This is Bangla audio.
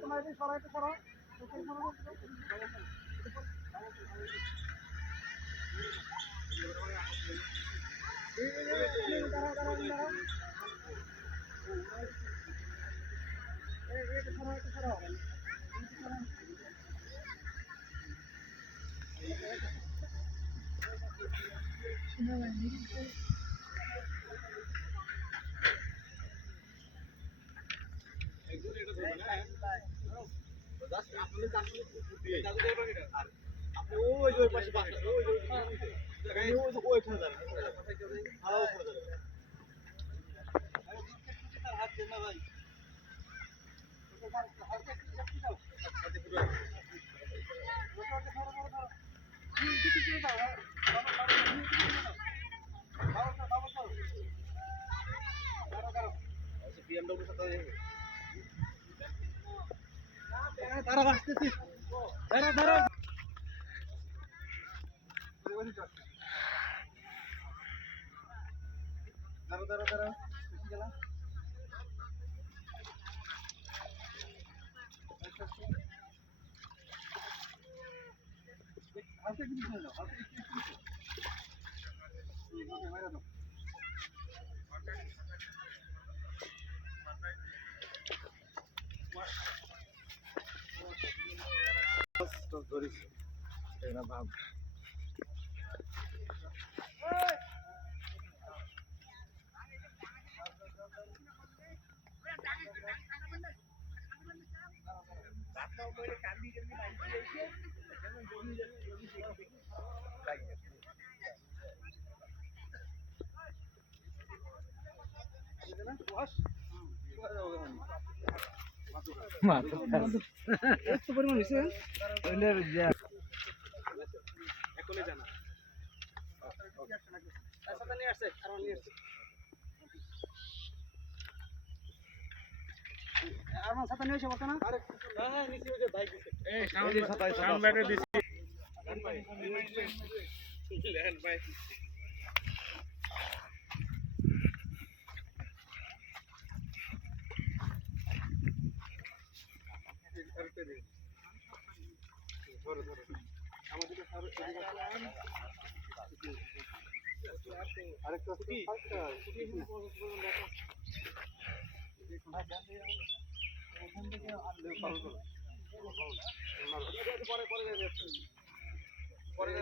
তোমার সরাইতে করো তারা আসতেছি দাঁড়া দাঁড়া দাঁড়া দাঁড়া দাঁড়া গেলাম হাতে কিছু নিয়ে যাও হাতে কিছু মেরে দাও ধরিস এটা ভাব পরিমাণ হয়েছে এখনই জানা নিয়ে আসছে আর নিয়ে আসছে আমার সাথে নিয়ে এসে বলতো না আরে হ্যাঁ নিচে ওই যে বাইক দিছে এই সাউন্ড ব্যাটারি দিছি লেন ভাই ধরো ধরো আমাদের আরেকটা কি পরে